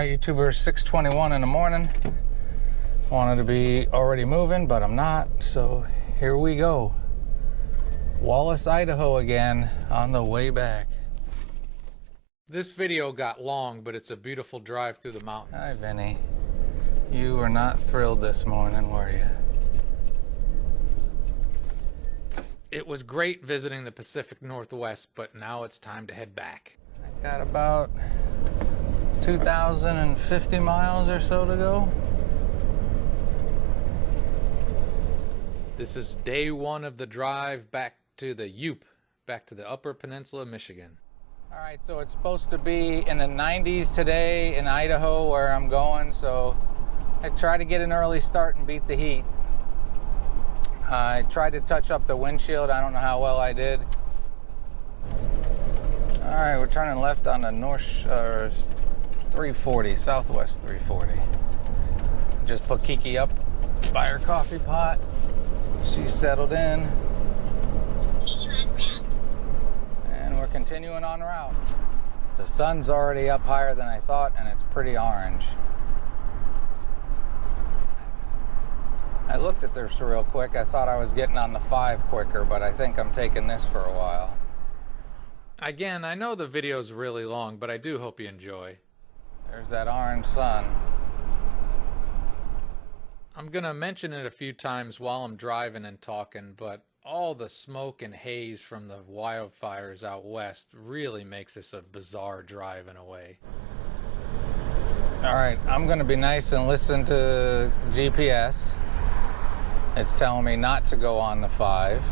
Alright, YouTuber, 6:21 in the morning. Wanted to be already moving, but I'm not, so here we go. Wallace, Idaho again, on the way back. This video got long, but it's a beautiful drive through the mountains. Hi, Vinny. You were not thrilled this morning, were you? It was great visiting the Pacific Northwest, but now it's time to head back. I got about 2,050 miles or so to go. This is day one of the drive back to the back to the Upper Peninsula, Michigan. Alright, so it's supposed to be in the 90s today in Idaho where I'm going, so I try to get an early start and beat the heat. I tried to touch up the windshield. I don't know how well I did. Alright, we're turning left on the north 340, southwest 340. Just put Kiki up by her coffee pot. She's settled in. And we're continuing on route. The sun's already up higher than I thought, and it's pretty orange. I looked at this real quick. I thought I was getting on the 5 quicker, but I think I'm taking this for a while. Again, I know the video's really long, but I do hope you enjoy. There's that orange sun. I'm gonna mention it a few times while I'm driving and talking, but all the smoke and haze from the wildfires out west really makes this a bizarre drive in a way. Alright, I'm gonna be nice and listen to GPS. It's telling me not to go on the 5.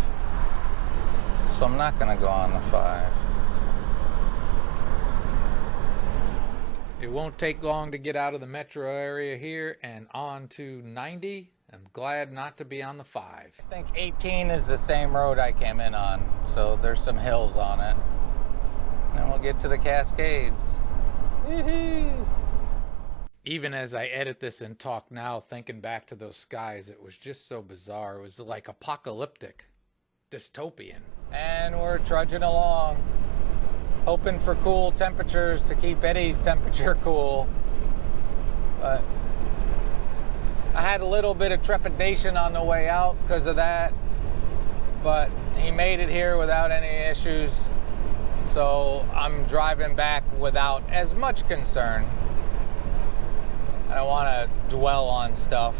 So I'm not gonna go on the 5. It won't take long to get out of the metro area here and on to 90. I'm glad not to be on the 5. I think 18 is the same road I came in on, so there's some hills on it. And we'll get to the Cascades. Woohoo! Even as I edit this and talk now, thinking back to those skies, it was just so bizarre. It was like apocalyptic, dystopian. And we're trudging along, hoping for cool temperatures to keep Eddie's temperature cool. But I had a little bit of trepidation on the way out because of that, but he made it here without any issues, so I'm driving back without as much concern. I don't want to dwell on stuff.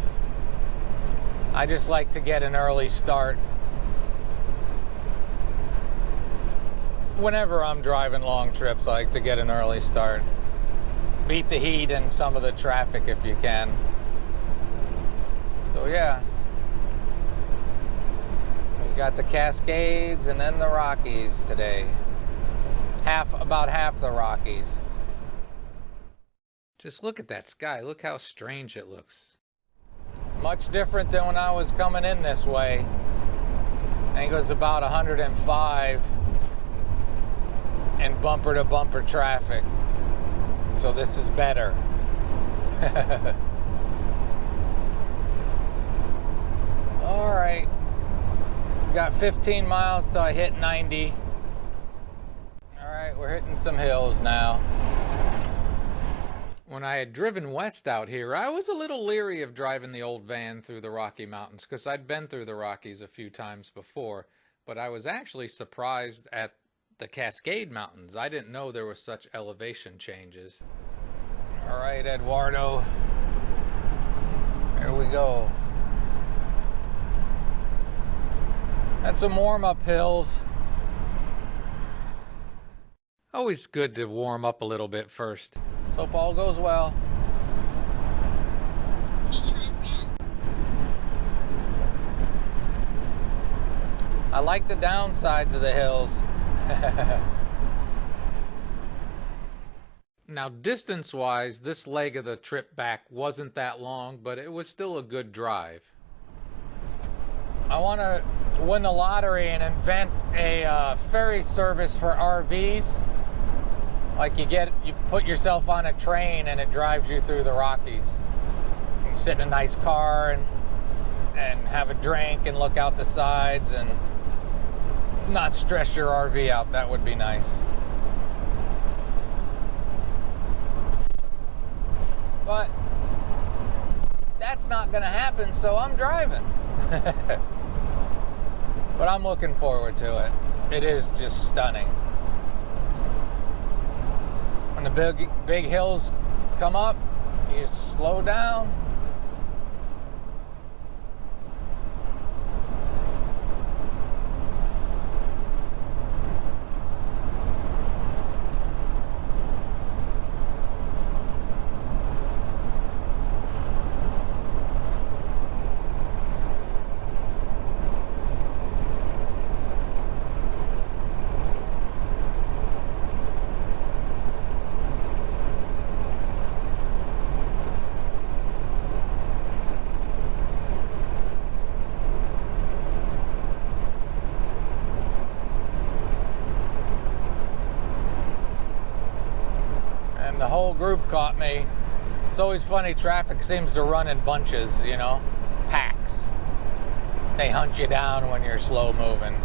I just like to get an early start. Whenever I'm driving long trips, I like to get an early start. Beat the heat and some of the traffic if you can. So yeah. We got the Cascades and then the Rockies today. About half the Rockies. Just look at that sky. Look how strange it looks. Much different than when I was coming in this way. I think it was about 105 and bumper to bumper traffic. So this is better. All right. Got 15 miles till I hit 90. All right, we're hitting some hills now. When I had driven west out here, I was a little leery of driving the old van through the Rocky Mountains because I'd been through the Rockies a few times before, but I was actually surprised at the Cascade Mountains. I didn't know there were such elevation changes. All right, Eduardo. Here we go. That's some warm-up hills. Always good to warm up a little bit first. Let's hope all goes well. I like the downsides of the hills. Now, distance-wise, this leg of the trip back wasn't that long, but it was still a good drive. I want to win the lottery and invent a ferry service for RVs. Like you put yourself on a train and it drives you through the Rockies. You can sit in a nice car and have a drink and look out the sides and not stress your RV out. That would be nice. But that's not going to happen, so I'm driving. But I'm looking forward to it. It is just stunning. When the big hills come up, you slow down. The whole group caught me. It's always funny, traffic seems to run in bunches, you know, packs. They hunt you down when you're slow moving.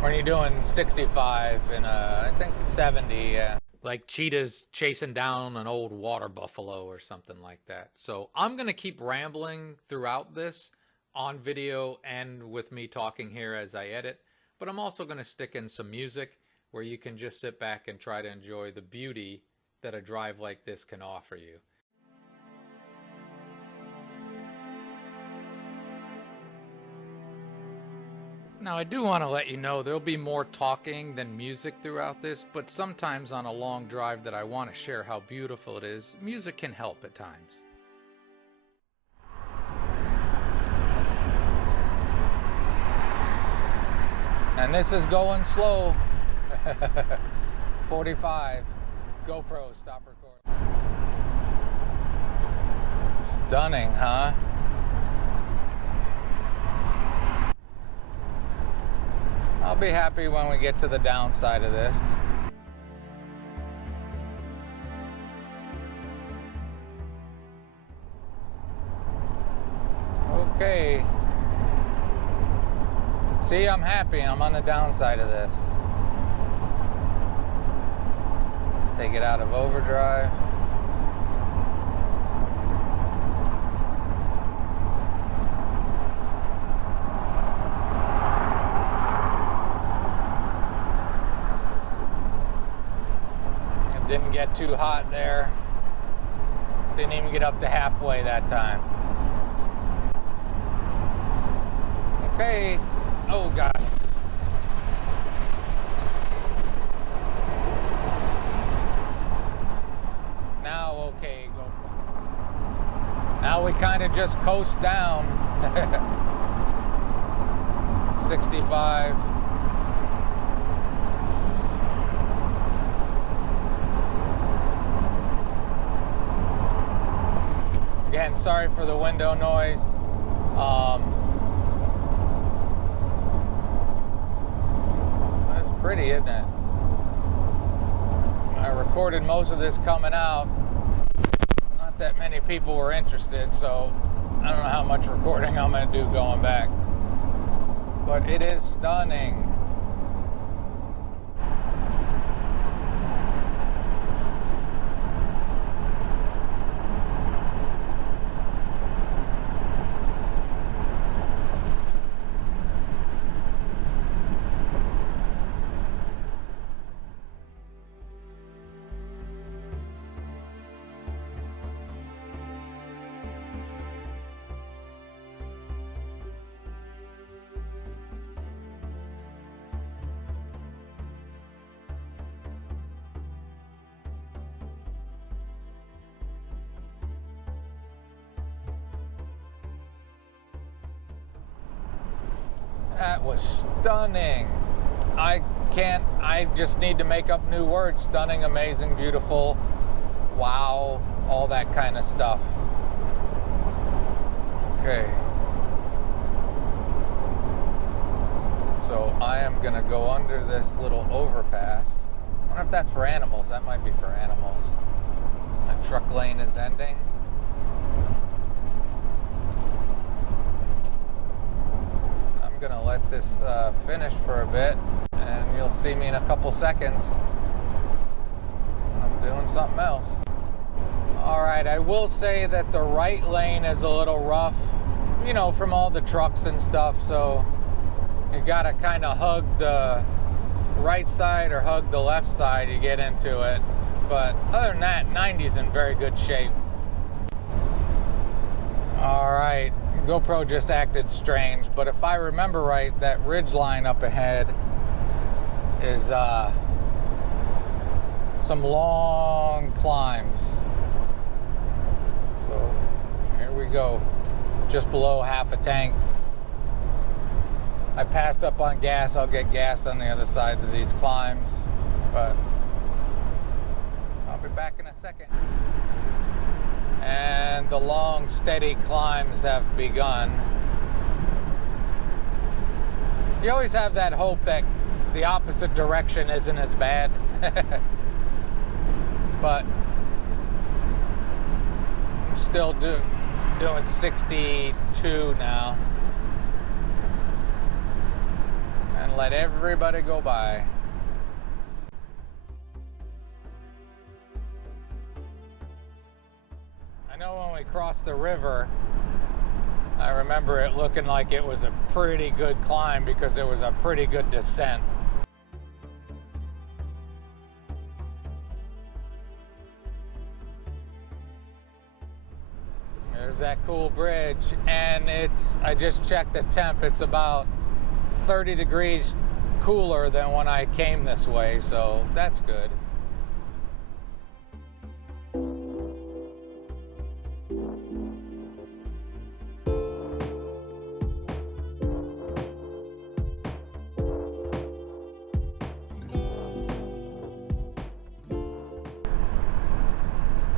When you're doing 65 and I think 70, yeah. Like cheetahs chasing down an old water buffalo or something like that. So I'm going to keep rambling throughout this on video and with me talking here as I edit. But I'm also going to stick in some music where you can just sit back and try to enjoy the beauty that a drive like this can offer you. Now I do want to let you know there'll be more talking than music throughout this, but sometimes on a long drive that I want to share how beautiful it is, music can help at times. And this is going slow. 45. GoPro, stop recording. Stunning, huh? I'll be happy when we get to the downside of this. Okay. See, I'm happy. I'm on the downside of this. Take it out of overdrive. It didn't get too hot there. Didn't even get up to halfway that time. Okay. Oh God. Okay, go. Now we kind of just coast down. 65. Again, sorry for the window noise. That's pretty, isn't it? I recorded most of this coming out. Not that many people were interested, so I don't know how much recording I'm going to do going back. But it is stunning. That was stunning. I just need to make up new words. Stunning, amazing, beautiful, wow, all that kind of stuff. Okay. So I am gonna go under this little overpass. I wonder if that's for animals. That might be for animals. The truck lane is ending. Gonna let this finish for a bit, and you'll see me in a couple seconds. I'm doing something else. All right, I will say that the right lane is a little rough, you know, from all the trucks and stuff, so you gotta kind of hug the right side or hug the left side to get into it. But other than that, 90's in very good shape. All right, GoPro just acted strange, but if I remember right, that ridge line up ahead is some long climbs. So here we go, just below half a tank. I passed up on gas. I'll get gas on the other side of these climbs, but I'll be back in a second. And the long, steady climbs have begun. You always have that hope that the opposite direction isn't as bad. But I'm still doing 62 now. And let everybody go by. I know when we crossed the river, I remember it looking like it was a pretty good climb because it was a pretty good descent. There's that cool bridge, and I just checked the temp, it's about 30 degrees cooler than when I came this way, so that's good.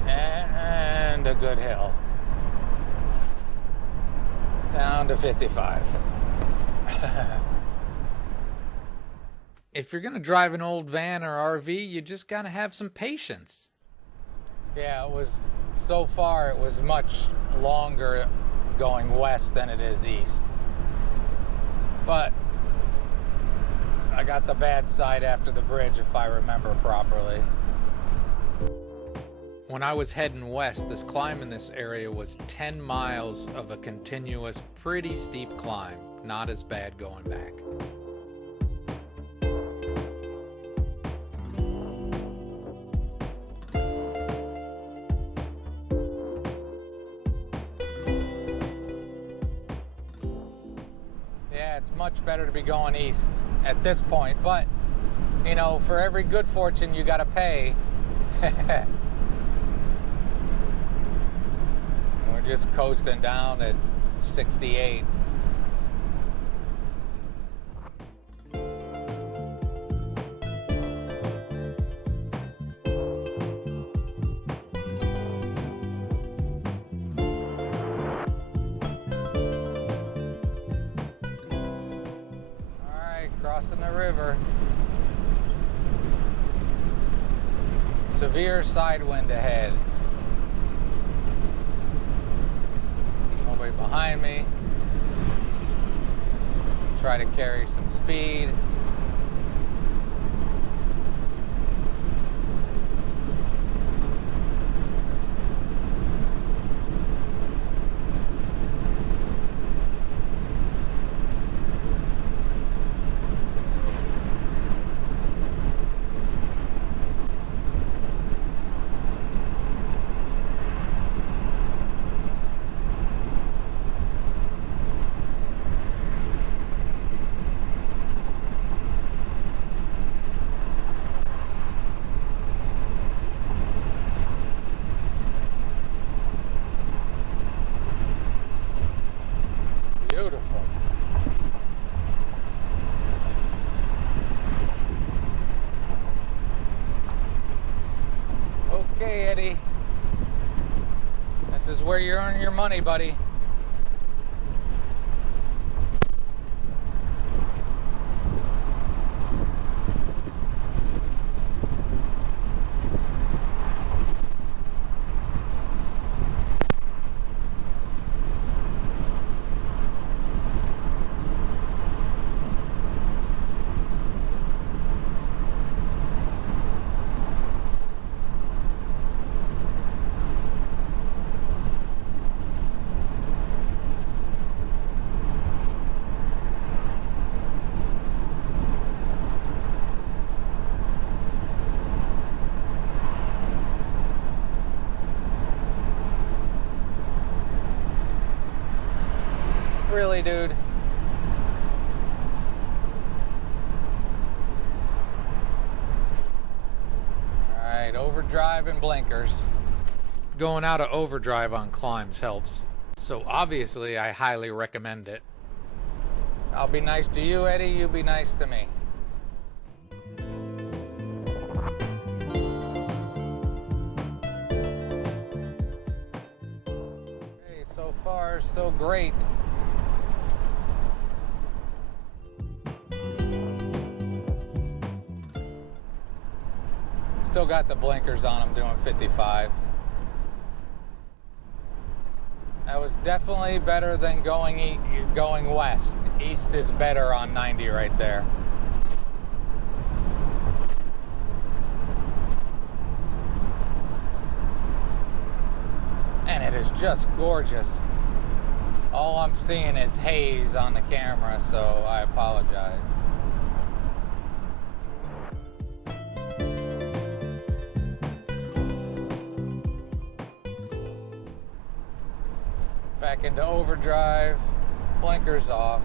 And a good hill. Down to 55. If you're going to drive an old van or RV, you just got to have some patience. Yeah, so far it was much longer going west than it is east. But I got the bad side after the bridge, if I remember properly. When I was heading west, this climb in this area was 10 miles of a continuous, pretty steep climb. Not as bad going back. Yeah, it's much better to be going east at this point, but you know, for every good fortune you gotta pay. We're just coasting down at 68. Crossing the river. Severe side wind ahead. Nobody behind me. Try to carry some speed. Beautiful. Okay, Eddie. This is where you earn your money, buddy. Really, dude? Alright, overdrive and blinkers. Going out of overdrive on climbs helps. So obviously I highly recommend it. I'll be nice to you, Eddie. You be nice to me. Okay, so far so great. Still got the blinkers on. I'm doing 55. That was definitely better than going west. East is better on 90 right there. And it is just gorgeous. All I'm seeing is haze on the camera, so I apologize. Back into overdrive, blinkers off.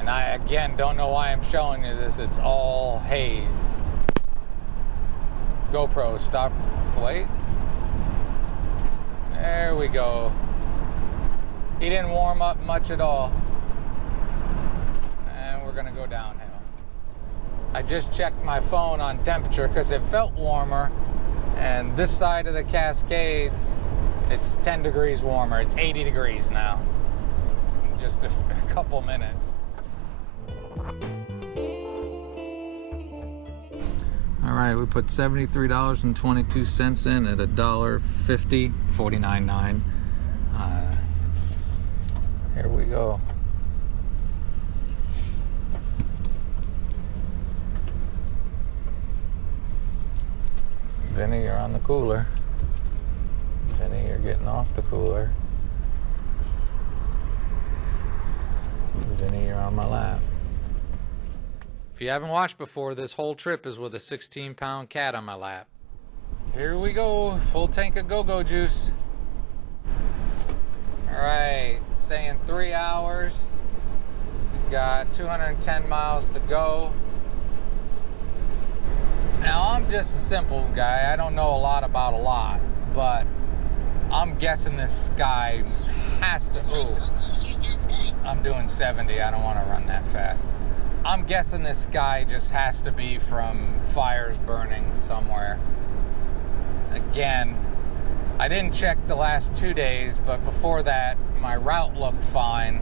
And I, again, don't know why I'm showing you this. It's all haze. GoPro, stop, wait. There we go. He didn't warm up much at all. And we're gonna go downhill. I just checked my phone on temperature because it felt warmer. And this side of the Cascades, it's 10 degrees warmer. It's 80 degrees now. In just a couple minutes. All right, we put $73.22 in at $1.50, 49.9. Here we go. Vinny, you're on the cooler. Vinny, you're getting off the cooler. Vinny, you're on my lap. If you haven't watched before, this whole trip is with a 16-pound cat on my lap. Here we go, full tank of go-go juice. All right, saying 3 hours. We've got 210 miles to go. Now, I'm just a simple guy. I don't know a lot about a lot, but I'm guessing this sky has to... Ooh, I'm doing 70. I don't want to run that fast. I'm guessing this sky just has to be from fires burning somewhere. Again, I didn't check the last 2 days, but before that, my route looked fine.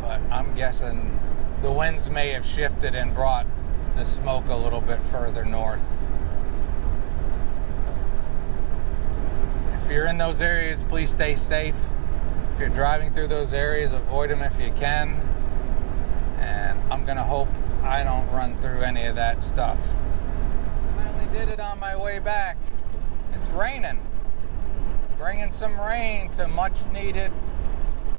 But I'm guessing the winds may have shifted and brought the smoke a little bit further north. If you're in those areas, please stay safe. If you're driving through those areas, avoid them if you can. And I'm gonna hope I don't run through any of that stuff. Finally did it on my way back. It's raining. Bringing some rain to much needed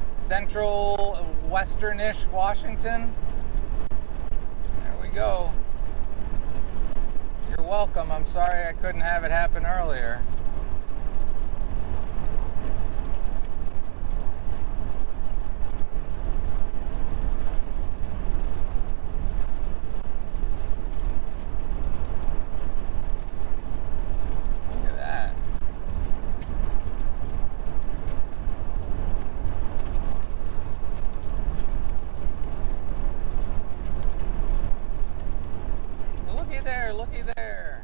central western-ish Washington. There we go. You're welcome. I'm sorry I couldn't have it happen earlier. Looky there.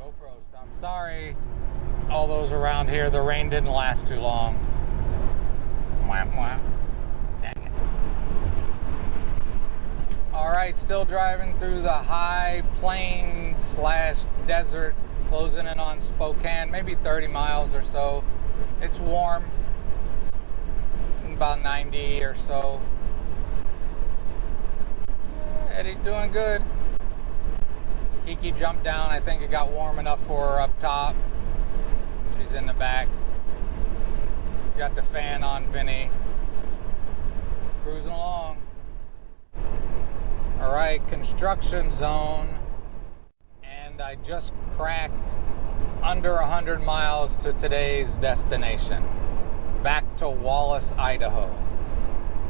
GoPro, stop. Sorry, all those around here, the rain didn't last too long. Wham, wham. Dang it. All right, still driving through the high plains / desert, closing in on Spokane, maybe 30 miles or so. It's warm, about 90 or so. Eddie's doing good. Kiki jumped down. I think it got warm enough for her up top. She's in the back. Got the fan on Vinny. Cruising along. All right, construction zone. And I just cracked under 100 miles to today's destination. back to Wallace, Idaho.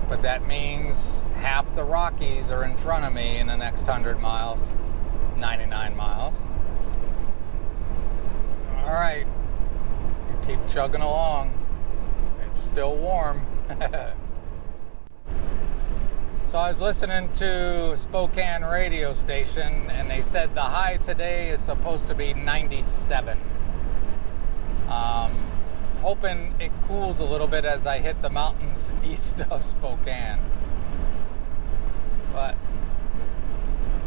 But that means half the Rockies are in front of me in the next 100 miles, 99 miles. All right, keep chugging along. It's still warm. So I was listening to a Spokane radio station, and they said the high today is supposed to be 97. Hoping it cools a little bit as I hit the mountains east of Spokane. But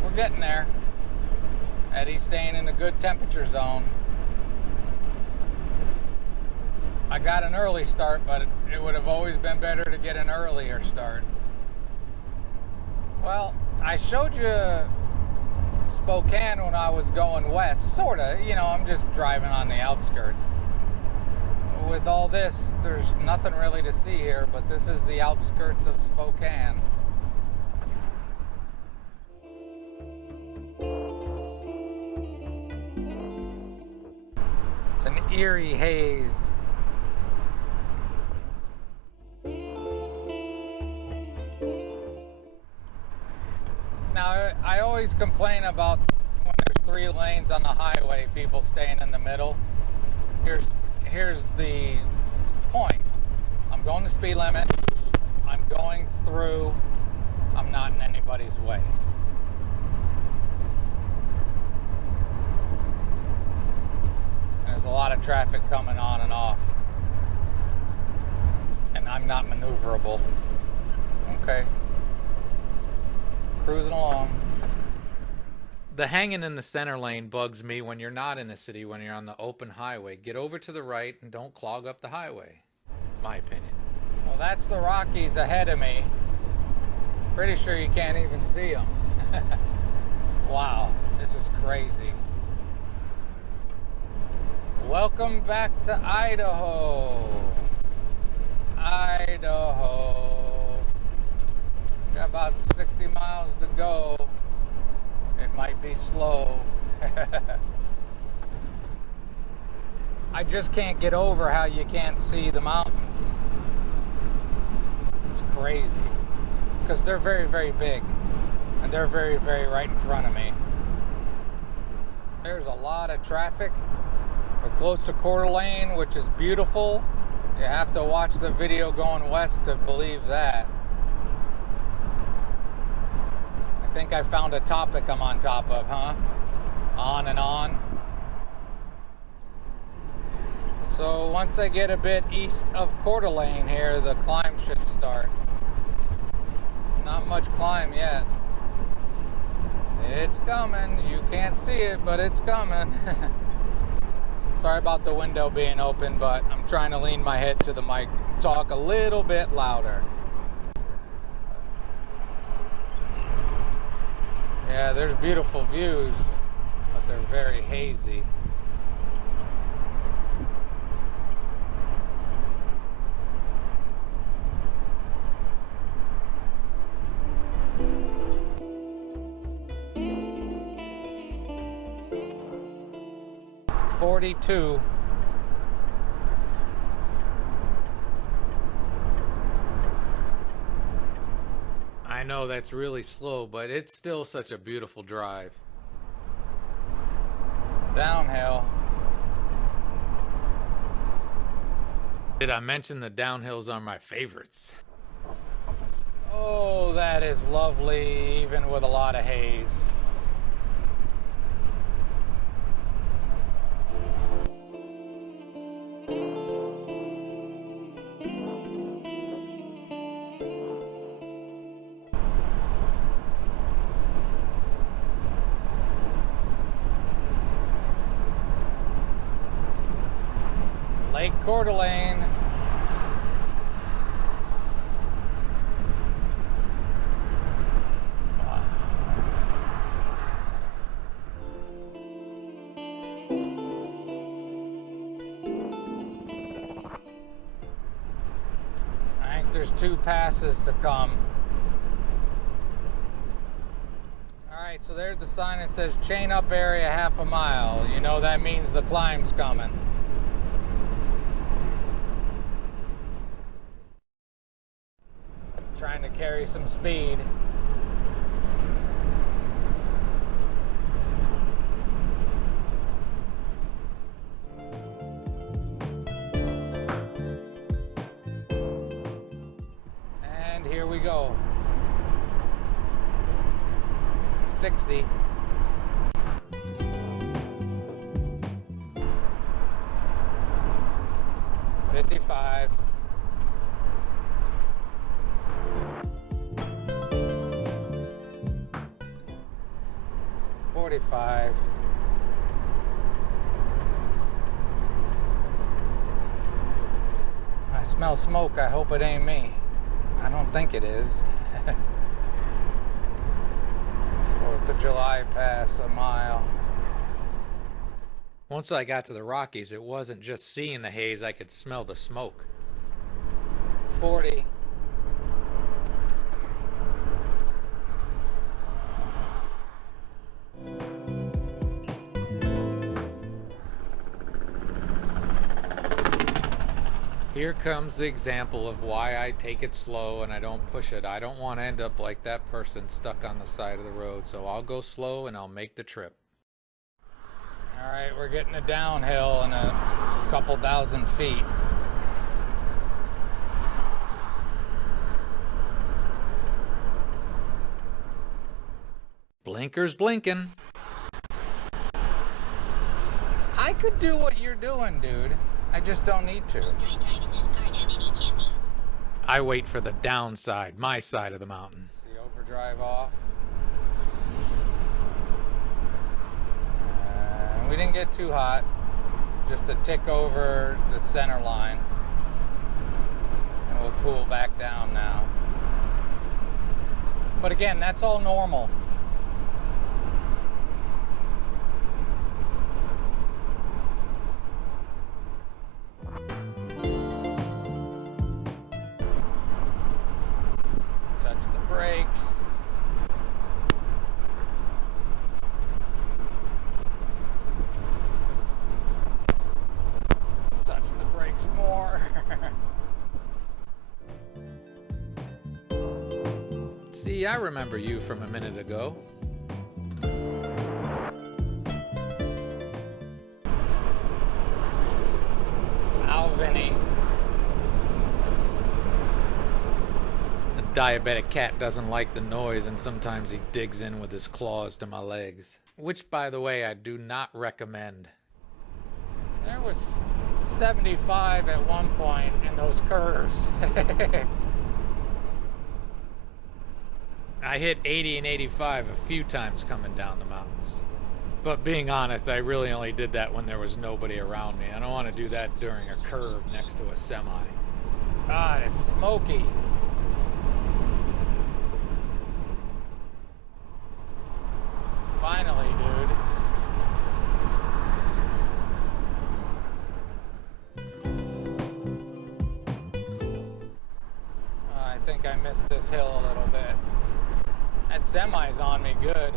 we're getting there. Eddie's staying in a good temperature zone. I got an early start, but it would have always been better to get an earlier start. Well, I showed you Spokane when I was going west, sorta. You know, I'm just driving on the outskirts. With all this, there's nothing really to see here, but this is the outskirts of Spokane. It's an eerie haze. Now, I always complain about when there's 3 lanes on the highway, people staying in the middle. Here's the point. I'm going the speed limit. I'm going through. I'm not in anybody's way. And there's a lot of traffic coming on and off. And I'm not maneuverable. Okay. Cruising along. The hanging in the center lane bugs me when you're not in the city, when you're on the open highway. Get over to the right and don't clog up the highway. My opinion. Well, that's the Rockies ahead of me. Pretty sure you can't even see them. Wow, this is crazy. Welcome back to Idaho. Idaho. Got about 60 miles to go. It might be slow. I just can't get over how you can't see the mountains. It's crazy. Because they're very, very big. And they're very, very right in front of me. There's a lot of traffic. We're close to Coeur d'Alene, which is beautiful. You have to watch the video going west to believe that. I think I found a topic I'm on top of, huh? On and on. So once I get a bit east of Coeur d'Alene here, the climb should start. Not much climb yet. It's coming. You can't see it, but it's coming. Sorry about the window being open, but I'm trying to lean my head to the mic, talk a little bit louder. Yeah, there's beautiful views, but they're very hazy. .42. I know that's really slow, but it's still such a beautiful drive. Downhill. Did I mention the downhills are my favorites? Oh, that is lovely, even with a lot of haze. Lake Coeur d'Alene. Wow. I think there's 2 passes to come. Alright, so there's the sign that says chain up area half a mile. You know that means the climb's coming. trying to carry some speed. And here we go. 60. 55. 45. I smell smoke. I hope it ain't me. I don't think it is. 4th of July pass, a mile. Once I got to the Rockies, it wasn't just seeing the haze, I could smell the smoke. 40. Here comes the example of why I take it slow and I don't push it. I don't want to end up like that person stuck on the side of the road, so I'll go slow and I'll make the trip. All right, we're getting a downhill in a couple thousand feet. Blinkers blinking. I could do what you're doing, dude. I just don't need to. I wait for the downside, my side of the mountain. The overdrive off. We didn't get too hot, just a tick over the center line. And we'll cool back down now. But again, that's all normal. Touch the brakes. Touch the brakes more. See, I remember you from a minute ago. Ow, Vinny. A diabetic cat doesn't like the noise, and sometimes he digs in with his claws to my legs. Which, by the way, I do not recommend. There was 75 at one point in those curves. I hit 80 and 85 a few times coming down the mountains. But being honest, I really only did that when there was nobody around me. I don't want to do that during a curve next to a semi. God, it's smoky. Finally, dude. I think I missed this hill a little bit. That semi's on me good.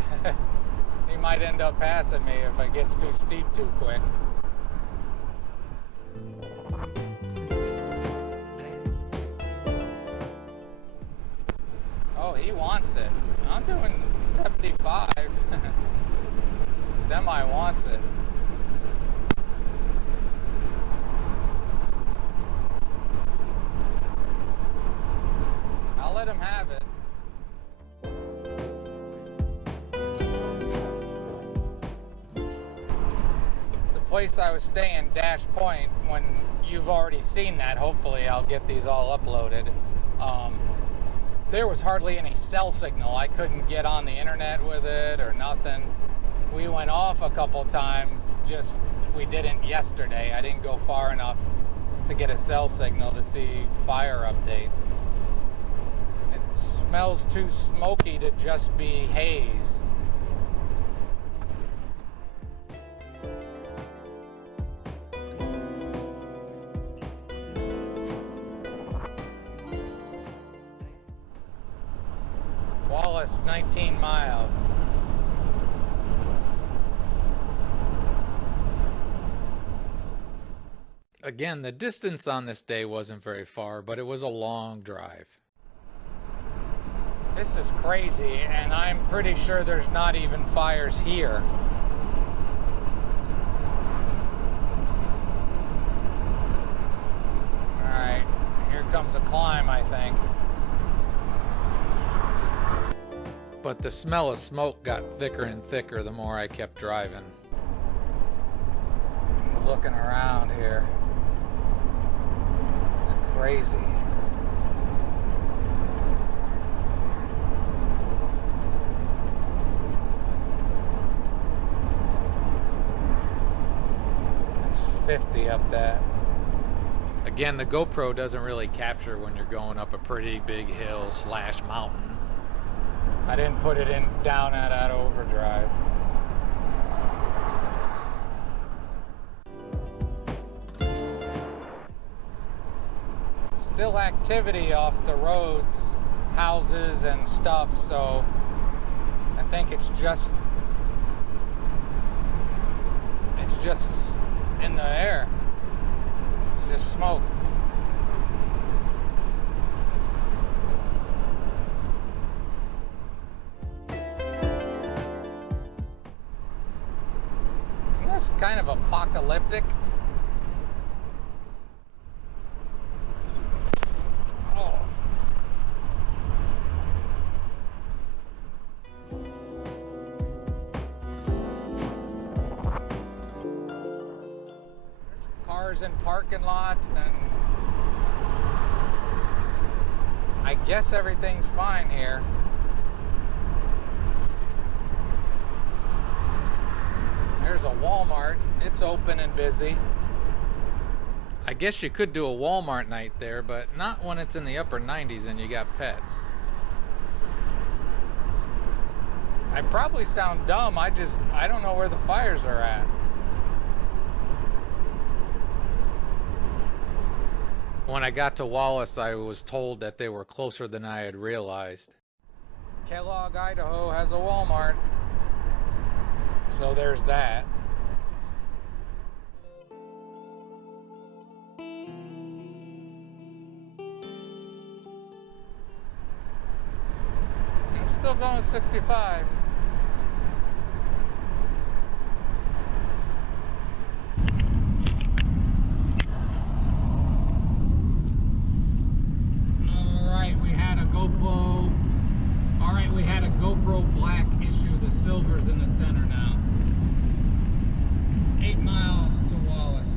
He might end up passing me if it gets too steep too quick. Oh, he wants it. I'm doing 75. Semi wants it. I'll let him have it. The place I was staying, Dash Point, when you've already seen that, hopefully I'll get these all uploaded. There was hardly any cell signal. I couldn't get on the internet with it or nothing. We went off a couple times, just we didn't yesterday. I didn't go far enough to get a cell signal to see fire updates. It smells too smoky to just be haze. Wallace, 19 miles. Again, the distance on this day wasn't very far, but it was a long drive. This is crazy, and I'm pretty sure there's not even fires here. Alright, here comes a climb, I think. But the smell of smoke got thicker and thicker the more I kept driving. Looking around here. It's crazy. It's 50 up that. Again, the GoPro doesn't really capture when you're going up a pretty big hill / mountain. I didn't put it down at overdrive. Still activity off the roads, houses and stuff, so I think it's just in the air. It's just smoke. Isn't this kind of apocalyptic? Cars in parking lots, and I guess everything's fine here. There's a Walmart. It's open and busy. I guess you could do a Walmart night there, but not when it's in the upper 90s and you got pets. I probably sound dumb. I don't know where the fires are at. When I got to Wallace, I was told that they were closer than I had realized. Kellogg, Idaho has a Walmart. So there's that. I'm still going 65. We had a GoPro Black issue. The silver's in the center now. 8 miles to Wallace.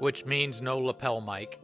Which means no lapel mic.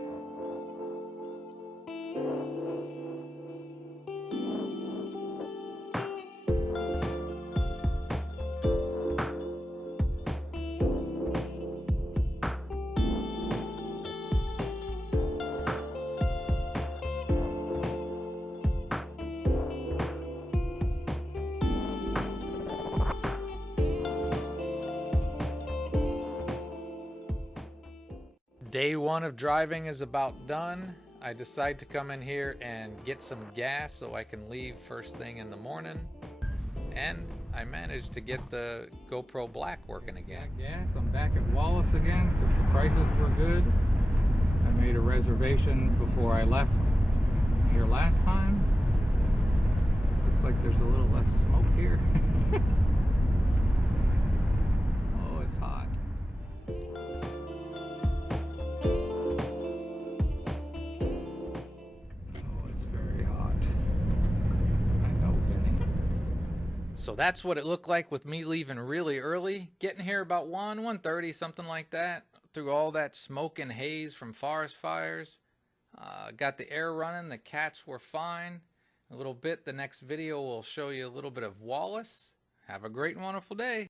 Day one of driving is about done. I decide to come in here and get some gas so I can leave first thing in the morning. And I managed to get the GoPro Black working again. Gas, I'm back at Wallace again because the prices were good. I made a reservation before I left here last time. Looks like there's a little less smoke here. Oh, it's hot. So that's what it looked like with me leaving really early, getting here about 1:30, something like that, through all that smoke and haze from forest fires. Got the air running, the cats were fine. A little bit, the next video will show you a little bit of Wallace. Have a great and wonderful day.